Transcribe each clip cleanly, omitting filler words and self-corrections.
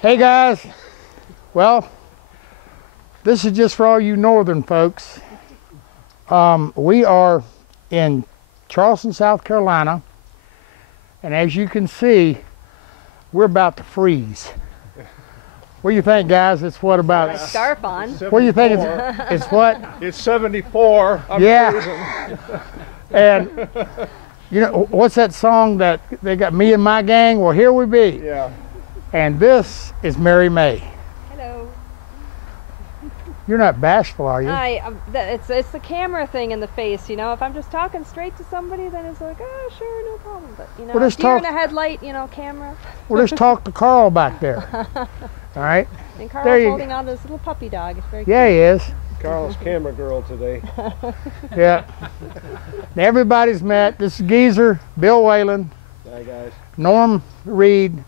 Hey guys, well, this is just for all you northern folks. We are in Charleston, South Carolina, and as you can see, we're about to freeze. What do you think, guys? It's what about? A scarf on. What do you think? It's what? It's 74. I'm yeah. And you know what's that song that they got? Me and My Gang. Well, here we be. Yeah. And this is Mary May. Hello. You're not bashful, are you? It's the camera thing in the face, you know. If I'm just talking straight to somebody, then it's like, oh, sure, no problem. But, you know, Well, just deer in a headlight, you know, camera. We'll just talk to Carl back there. All right? And Carl's holding on to this little puppy dog. It's very cute. Yeah, he is. Carl's camera girl today. Yeah. Everybody's met. This is Geezer, Bill Whalen, Hi, guys. Norm Reed,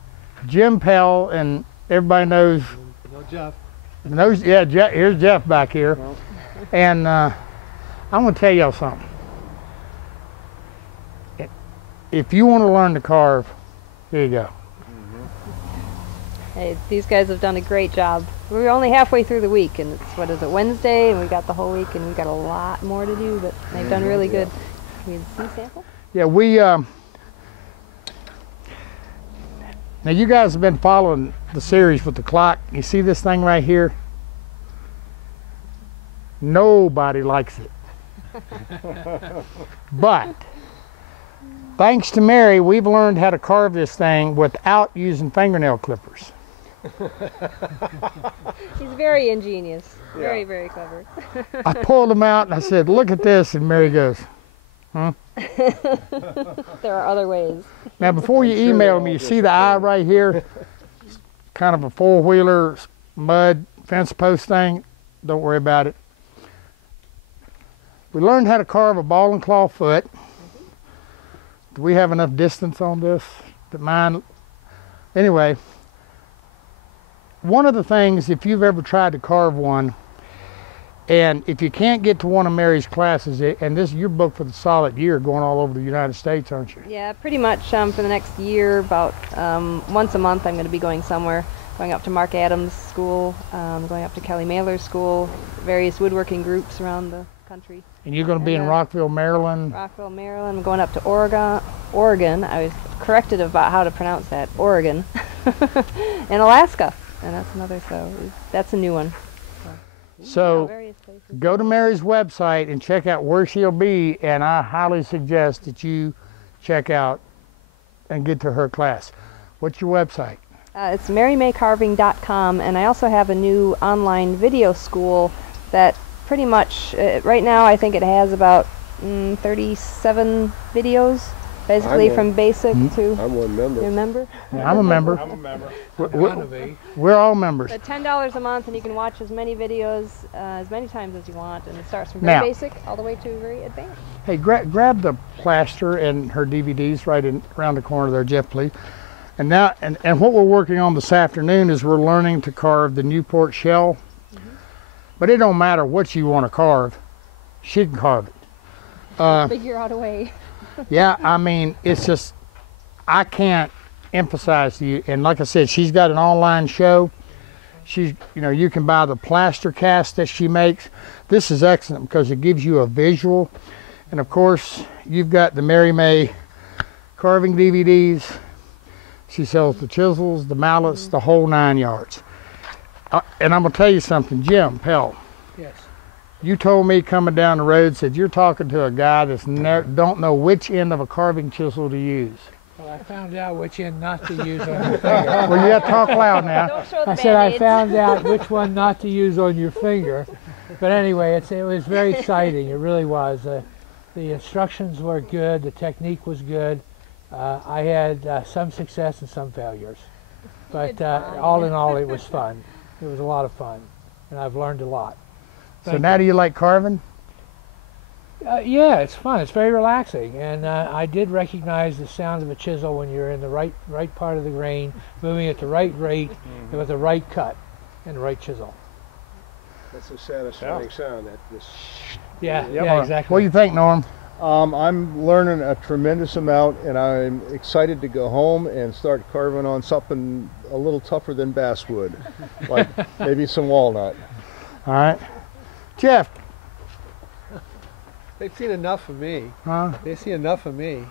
Jim Pell, and everybody knows. No, Jeff. Yeah, Jeff, here's Jeff back here. No. And I'm going to tell y'all something. If you want to learn to carve, here you go. Hey, these guys have done a great job. We're only halfway through the week, and it's, what is it, Wednesday, and we got the whole week, and we've got a lot more to do, but they've done really good. Can we see a sample? Yeah, now you guys have been following the series with the clock. You see this thing right here? Nobody likes it. But thanks to Mary, we've learned how to carve this thing without using fingernail clippers. He's very ingenious. Very, very clever. I pulled them out and I said, look at this, and Mary goes, huh? There are other ways. Now before you email me, you see the eye right here? Kind of a four-wheeler mud fence post thing. Don't worry about it. We learned how to carve a ball and claw foot. Do we have enough distance on this? Anyway, one of the things, if you've ever tried to carve one, and if you can't get to one of Mary's classes, and you're booked for the solid year going all over the United States, aren't you? Yeah, pretty much for the next year, about once a month I'm going to be going somewhere. Going up to Mark Adams' school, going up to Kelly Mailer's school, various woodworking groups around the country. And you're going to be in Rockville, Maryland? Rockville, Maryland. I'm going up to Oregon. I was corrected about how to pronounce that, Oregon. And Alaska. And that's another, that's a new one. So go to Mary's website and check out where she'll be, and I highly suggest that you check out and get to her class. What's your website? It's marymaycarving.com, and I also have a new online video school that pretty much, right now I think it has about 37 videos, basically from basic to... I'm one member. You're a member? Yeah, I'm a member. I'm a member. We're all members. But $10 a month, and you can watch as many videos as many times as you want, and it starts from very basic all the way to very advanced. Hey, grab the plaster and her DVDs right around the corner there, Jeff, please. And now, and what we're working on this afternoon is we're learning to carve the Newport shell. But it don't matter what you want to carve, she can carve it. Figure out a way. Yeah, I mean, it's just, I can't emphasize to you, and like I said, she's got an online show. You know, you can buy the plaster cast that she makes. This is excellent because it gives you a visual. And of course, you've got the Mary May carving DVDs. She sells the chisels, the mallets, the whole 9 yards. And I'm going to tell you something, Jim Pell. Yes. You told me coming down the road, said you're talking to a guy that's don't know which end of a carving chisel to use. Well, I found out which end not to use on your finger. Well, you have to talk loud now. Don't show the I said I Band-Aids. found out which one not to use on your finger. But anyway, it was very exciting. It really was. The instructions were good. The technique was good. I had some success and some failures. But all in all, it was fun. It was a lot of fun, and I've learned a lot. So now do you like carving? Yeah, it's fun. It's very relaxing, and I did recognize the sound of a chisel when you're in the right part of the grain, moving at the right rate, and with the right cut and the right chisel. That's a satisfying sound. Yeah, exactly. What do you think, Norm? I'm learning a tremendous amount, and I'm excited to go home and start carving on something a little tougher than basswood, like maybe some walnut. All right. Jeff. They've seen enough of me. Huh? They see enough of me.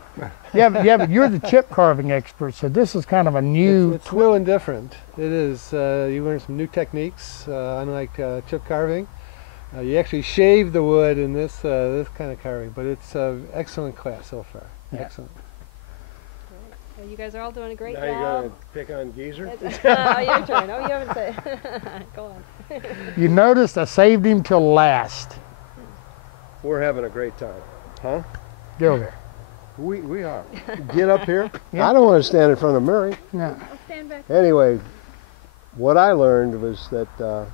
Yeah, but you're the chip carving expert, so this is kind of a new... It's new and different. It is. You learn some new techniques, unlike chip carving. You actually shave the wood in this this kind of carving, but it's excellent class so far. Yeah. Excellent. Well, you guys are all doing a great Now job. you're going to pick on Geezer? Oh, your turn. Oh, you haven't said. Go on. You noticed I saved him till last. We're having a great time. Huh? Go there. We are. Get up here. Yeah. I don't want to stand in front of Murray. Yeah. I'll stand back. Anyway, what I learned was that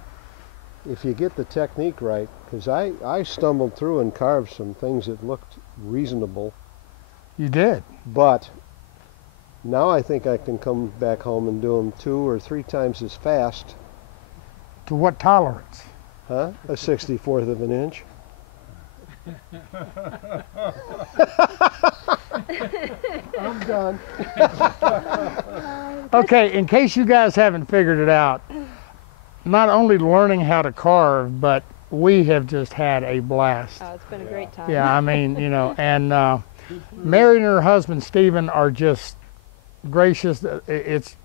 if you get the technique right, because I stumbled through and carved some things that looked reasonable, You did. but now I think I can come back home and do them 2 or 3 times as fast. To what tolerance? Huh? A 64th of an inch. I'm done. Okay, in case you guys haven't figured it out, not only learning how to carve, but we have just had a blast. Oh, it's been a great time. Yeah, I mean, you know, and Mary and her husband Stephen are just gracious. It's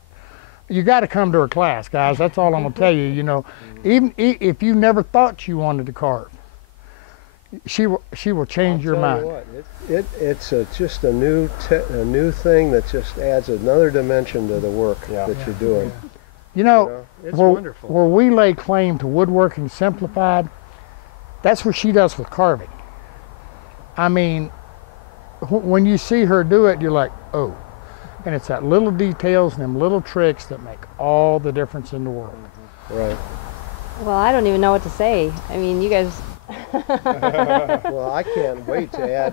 you got to come to her class, guys. That's all I'm gonna tell you. You know, even if you never thought you wanted to carve, she will change your mind. What, it's just a new thing that just adds another dimension to the work that you're doing. You know, It's where, wonderful. where we lay claim to woodworking simplified, that's what she does with carving. I mean, when you see her do it, you're like, oh. And it's that little details and them little tricks that make all the difference in the world. Right. Well, I don't even know what to say. I mean, you guys. Well, I can't wait to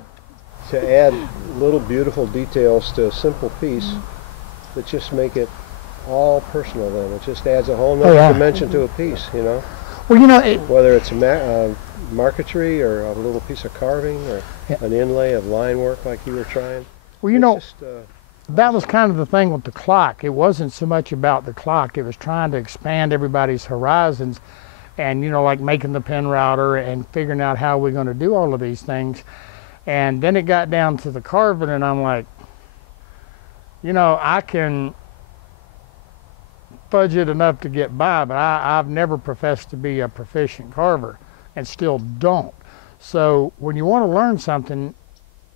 add little beautiful details to a simple piece that just make it all personal. Then it just adds a whole nother dimension to a piece. You know. Well, you know, Whether it's marquetry or a little piece of carving or an inlay of line work like you were trying. well, you know, It's just, that was kind of the thing with the clock. It wasn't so much about the clock. It was trying to expand everybody's horizons and, you know, like making the pen router and figuring out how we're going to do all of these things. And then it got down to the carving, and I'm like, you know, I can fudge it enough to get by, but I've never professed to be a proficient carver and still don't. So when you want to learn something,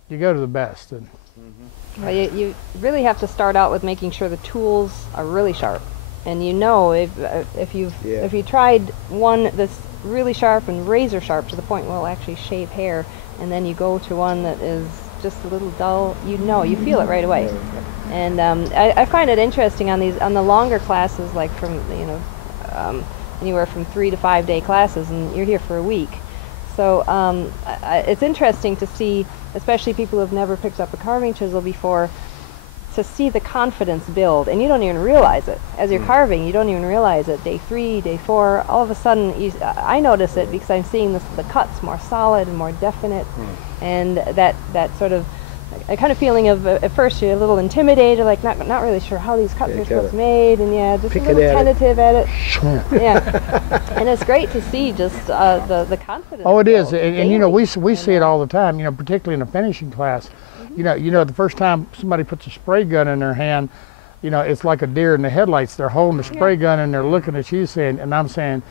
you go to the best. And Well, you really have to start out with making sure the tools are really sharp. And you know, if you tried one that's really sharp and razor sharp to the point where it'll actually shave hair, and then you go to one that is just a little dull, you know, you feel it right away. And I find it interesting on the longer classes, like from anywhere from 3 to 5 day classes, and you're here for a week. So it's interesting to see, especially people who have never picked up a carving chisel before, to see the confidence build, and you don't even realize it. As you're carving, you don't even realize it. Day 3, day 4, all of a sudden, I notice it because I'm seeing the cuts more solid and more definite, and that sort of a kind of feeling of at first you're a little intimidated, like not really sure how these cuts are supposed to be made, and just a little tentative at it. Yeah, and it's great to see just the confidence. oh, it is, and you know, we see it all the time. You know, particularly in a finishing class. You know, the first time somebody puts a spray gun in their hand, you know, it's like a deer in the headlights. They're holding the spray gun and they're looking at you saying, and I'm saying,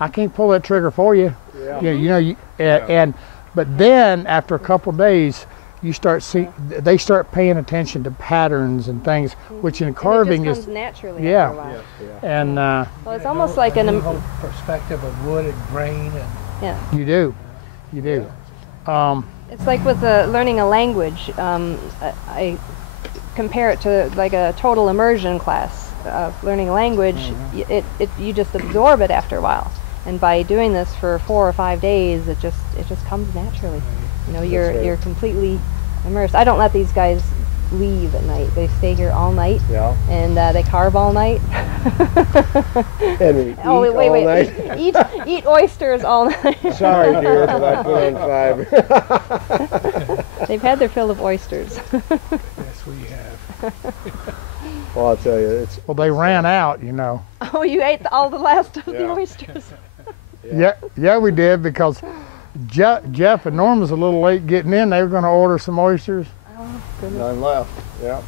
I can't pull that trigger for you. But then after a couple of days, you start seeing, they start paying attention to patterns and things, which in carving and it just comes naturally after a while. And well, it's almost like an whole perspective of wood and grain, and you do. It's like with learning a language. I compare it to like a total immersion class. Learning a language, you just absorb it after a while. And by doing this for 4 or 5 days, it just comes naturally. You know, you're completely immersed. I don't let these guys leave at night. They stay here all night, and they carve all night. and we wait. Eat oysters all night. Sorry, dear, but I put on 5. They've had their fill of oysters. Yes, we have. Well, I'll tell you, it's Well, they ran out, you know. Oh, you ate all the last of the Yeah. oysters. Yeah, we did because Jeff and Norm was a little late getting in. They were going to order some oysters. Oh, goodness. None left. Yeah.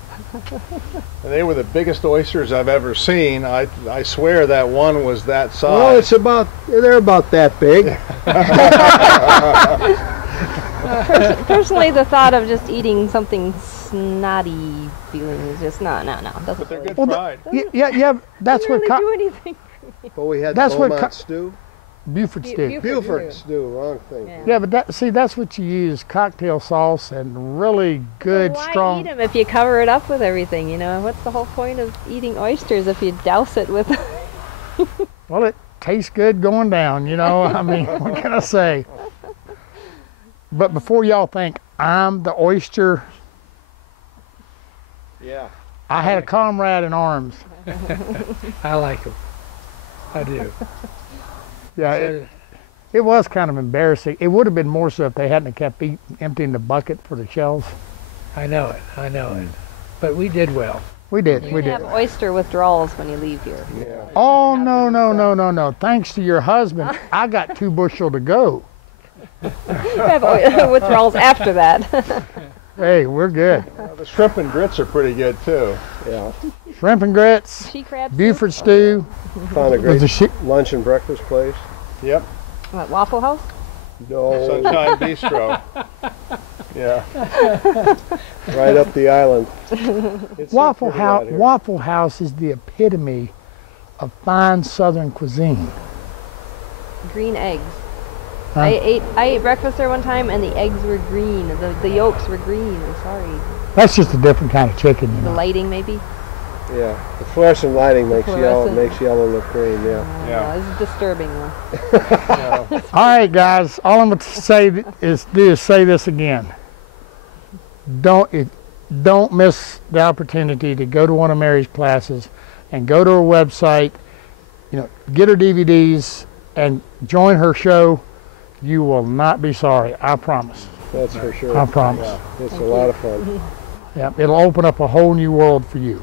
And they were the biggest oysters I've ever seen. I swear that one was that size. well, they're about that big. Personally, the thought of just eating something snotty feeling is just no. But they're good Well, fried. Yeah, that's Doesn't what really do anything. But we had That's what Beaumont stew. Buford stew. Buford stew, wrong thing. Yeah. Yeah, but that's what you use, cocktail sauce and really good, Well, why strong. eat them if you cover it up with everything? You know, what's the whole point of eating oysters if you douse it with? Well, it tastes good going down, you know. I mean, what can I say? But before y'all think I'm the oyster, Yeah. I had a comrade in arms. I like them. I do. Yeah, it was kind of embarrassing. It would have been more so if they hadn't kept emptying the bucket for the shells. I know it. I know it. But we did well. We did. You We can did. have oyster withdrawals when you leave here. Yeah. Oh no! Thanks to your husband, I got 2 bushel to go. You have withdrawals after that. Hey, we're good. The shrimp and grits are pretty good too. Yeah. Shrimp and grits, She crab soup? Buford stew. Found a Was great the shi lunch and breakfast place. Yep. What, Waffle House? No, Sunshine Bistro. Yeah. right up the island. It's so Waffle pretty out House. here. Waffle House is the epitome of fine Southern cuisine. Green eggs. Huh? I ate breakfast there one time and the eggs were green. The yolks were green. I'm sorry. That's just a different kind of chicken, you The know. lighting maybe. Yeah. The fluorescent lighting makes yellow Fluorescent. look green. Yeah. Yeah. This is disturbing one. All right, guys. All I'm going to say is say this again. Don't miss the opportunity to go to one of Mary's classes and go to her website. You know, get her DVDs and join her show. You will not be sorry. I promise. That's for sure. I promise. It's a lot of fun. Yeah, it'll open up a whole new world for you.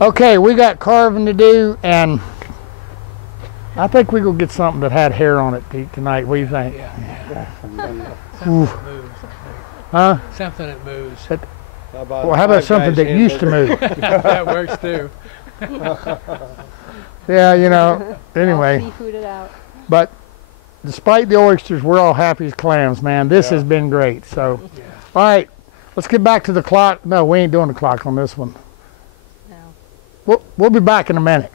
Okay, we got carving to do, and I think we gonna get something that had hair on it tonight. What do you think? Ooh. Something that moves. Huh? Something that moves. Well, how about something that used to move? That works too. Yeah, you know. Anyway, All seafooded out. but despite the oysters, we're all happy as clams, man. This Yeah. has been great. So, Yeah. all right, let's get back to the clock. No, we ain't doing the clock on this one. No. We'll be back in a minute.